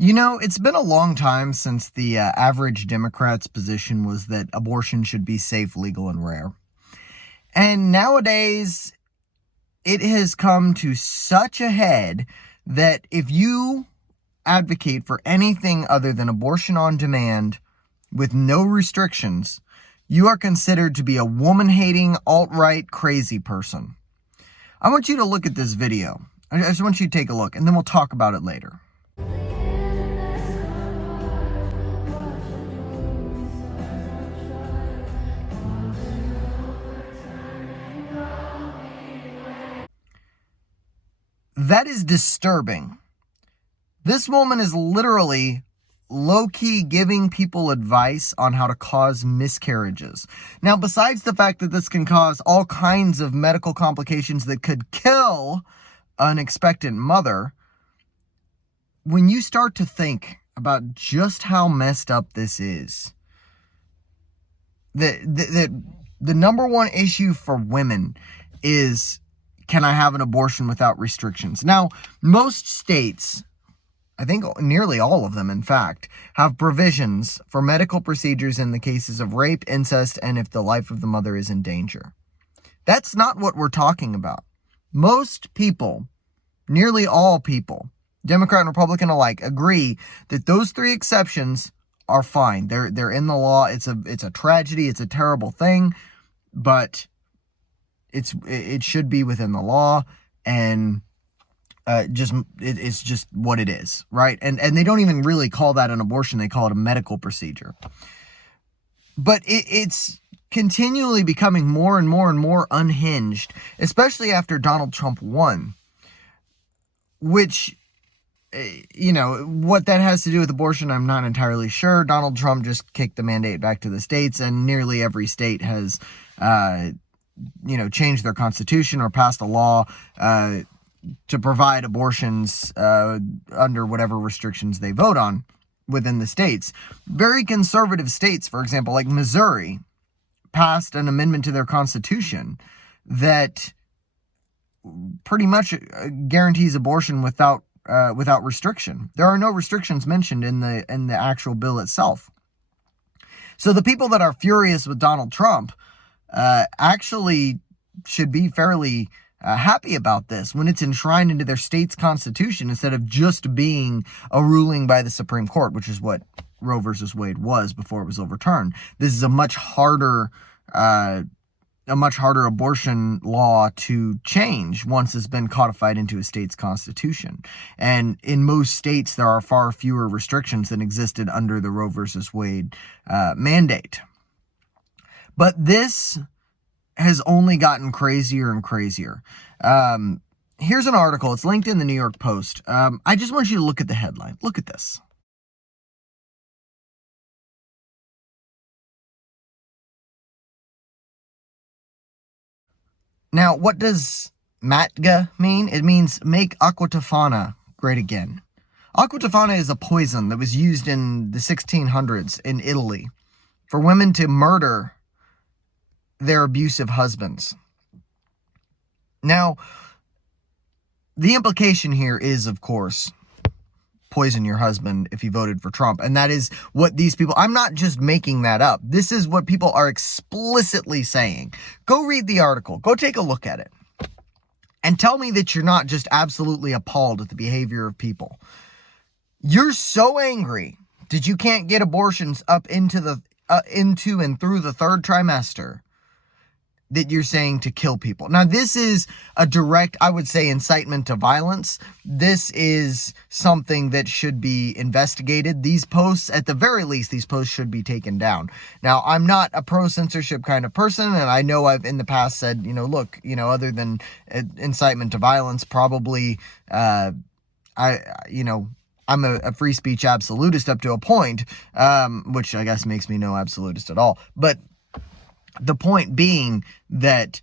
You know, it's been a long time since the average Democrat's position was that abortion should be safe, legal, and rare. And nowadays, it has come to such a head that if you advocate for anything other than abortion on demand with no restrictions, you are considered to be a woman-hating, alt-right, crazy person. I want you to look at this video. I just want you to take a look, and then we'll talk about it later. That is disturbing. This woman is literally low-key giving people advice on how to cause miscarriages. Now, besides the fact that this can cause all kinds of medical complications that could kill an expectant mother, when you start to think about just how messed up this is, the number one issue for women is, can I have an abortion without restrictions? Now, most states, I think nearly all of them, in fact, have provisions for medical procedures in the cases of rape, incest, and if the life of the mother is in danger. That's not what we're talking about. Most people, nearly all people, Democrat and Republican alike, agree that those three exceptions are fine. They're in the law. It's a tragedy. It's a terrible thing, but it should be within the law, and it's just what it is, right? And they don't even really call that an abortion. They call it a medical procedure. But it's continually becoming more and more and more unhinged, especially after Donald Trump won, which, what that has to do with abortion, I'm not entirely sure. Donald Trump just kicked the mandate back to the states, and nearly every state has changed their constitution or passed a law to provide abortions under whatever restrictions they vote on within the states. Very conservative states, for example, like Missouri, passed an amendment to their constitution that pretty much guarantees abortion without restriction. There are no restrictions mentioned in the actual bill itself. So the people that are furious with Donald Trump actually should be fairly happy about this when it's enshrined into their state's constitution instead of just being a ruling by the Supreme Court, which is what Roe versus Wade was before it was overturned. This is a much harder abortion law to change once it's been codified into a state's constitution. And in most states, there are far fewer restrictions than existed under the Roe versus Wade mandate. But this has only gotten crazier and crazier. Here's an article. It's linked in the New York Post. I just want you to look at the headline. Look at this. Now, what does MATGA mean? It means make aqua tofana great again. Aqua tofana is a poison that was used in the 1600s in Italy for women to murder their abusive husbands. Now, the implication here is, of course, poison your husband if he voted for Trump. And that is what these people, I'm not just making that up. This is what people are explicitly saying. Go read the article. Go take a look at it. And tell me that you're not just absolutely appalled at the behavior of people. You're so angry that you can't get abortions up into and through the third trimester that you're saying to kill people. Now, this is a direct, I would say, incitement to violence. This is something that should be investigated. These posts, at the very least, these posts should be taken down. Now, I'm not a pro-censorship kind of person, and I know I've in the past said, look, other than incitement to violence, probably, I'm a free speech absolutist up to a point, which I guess makes me no absolutist at all. But the point being that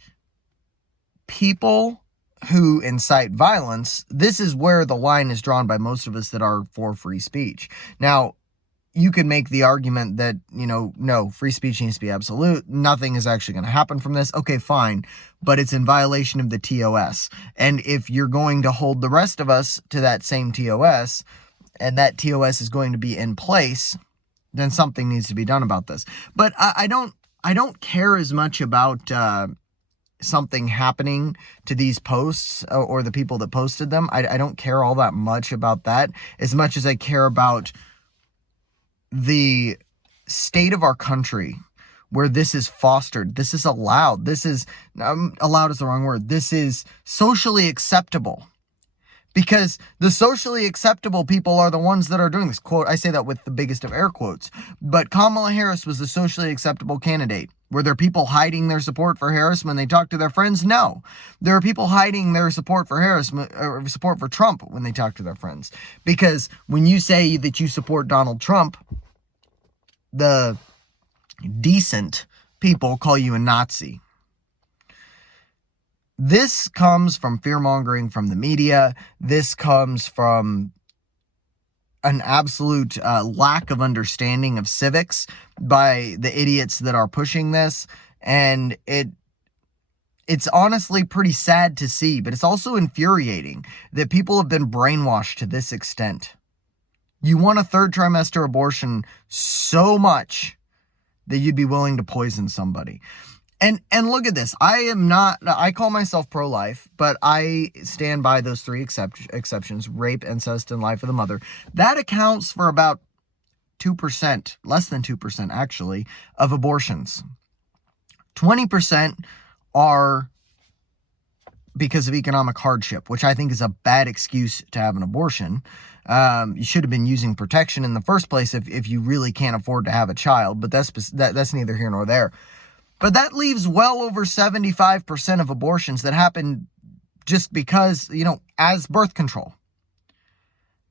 people who incite violence, this is where the line is drawn by most of us that are for free speech. Now, you could make the argument that, no, free speech needs to be absolute. Nothing is actually going to happen from this. Okay, fine. But it's in violation of the TOS. And if you're going to hold the rest of us to that same TOS, and that TOS is going to be in place, then something needs to be done about this. But I don't care as much about something happening to these posts or the people that posted them. I don't care all that much about that as much as I care about the state of our country where this is fostered, this is allowed, this is, allowed is the wrong word, this is socially acceptable. Because the socially acceptable people are the ones that are doing this. Quote, I say that with the biggest of air quotes. But Kamala Harris was the socially acceptable candidate. Were there people hiding their support for Harris when they talked to their friends? No. There are people hiding their support for Harris, or support for Trump when they talk to their friends. Because when you say that you support Donald Trump, the decent people call you a Nazi. This comes from fear-mongering from the media. This comes from an absolute lack of understanding of civics by the idiots that are pushing this. And it's honestly pretty sad to see, but it's also infuriating that people have been brainwashed to this extent. You want a third trimester abortion so much that you'd be willing to poison somebody. And look at this. I call myself pro-life, but I stand by those three exceptions: rape, incest, and life of the mother. That accounts for about 2%, less than 2% actually, of abortions. 20% are because of economic hardship, which I think is a bad excuse to have an abortion. You should have been using protection in the first place if you really can't afford to have a child, but that's neither here nor there. But that leaves well over 75% of abortions that happen just because, as birth control.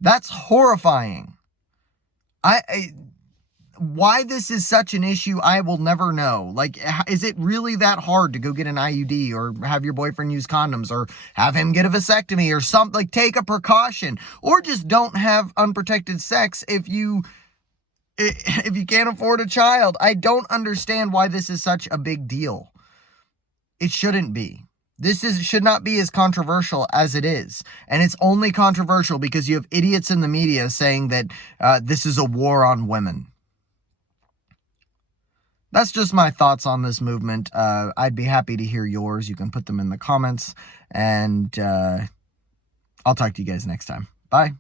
That's horrifying. Why this is such an issue, I will never know. Like, is it really that hard to go get an IUD or have your boyfriend use condoms or have him get a vasectomy or something? Like, take a precaution or just don't have unprotected sex if you can't afford a child. I don't understand why this is such a big deal. It shouldn't be. Should not be as controversial as it is. And it's only controversial because you have idiots in the media saying that this is a war on women. That's just my thoughts on this movement. I'd be happy to hear yours. You can put them in the comments. And I'll talk to you guys next time. Bye.